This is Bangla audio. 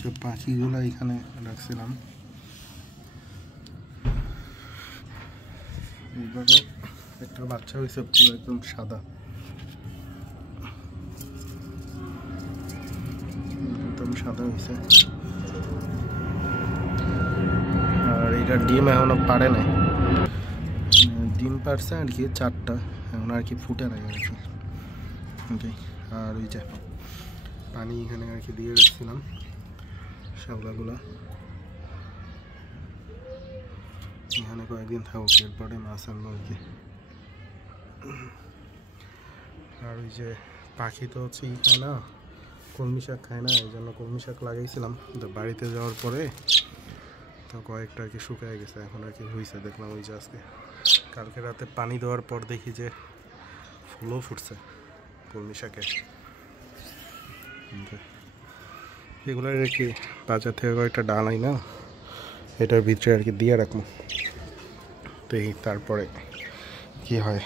যে পাখিগুলো এখানে রাখছিলাম, এবারও একটা বাচ্চা হয়েছে পুরো একদম সাদা, একদম সাদা হয়েছে। আর এটা ডিম এখনো পারে নাই, ডিম পারছে আর কি 4টা, এখন আর কি ফুটে লাগে গেছে। আর ওই যে পানি এখানে আর কি দিয়ে রাখছিলাম শ্যাওলাগুলা, এখানে কয়েকদিন থাকুক, এরপরে মাছ আনবো আর কি। আর ওই যে পাখি তো হচ্ছে ই খায় না, কলমি শাক খায় না, এই জন্য কলমি শাক লাগাইছিলাম, তো বাড়িতে যাওয়ার পরে তো কয়েকটা আর কি শুকায় গেছে, এখন আর কি হয়েছে দেখলাম। ওই যে আজকে কালকে রাতে পানি দেওয়ার পর দেখি যে ফুলও ফুটছে কলমি শাকে। এগুলো আর কি বাজার থেকে কয়েকটা ডাল আই না, এটার ভিতরে আর কি দিয়ে রাখবো, তো এই তারপরে কি হয়।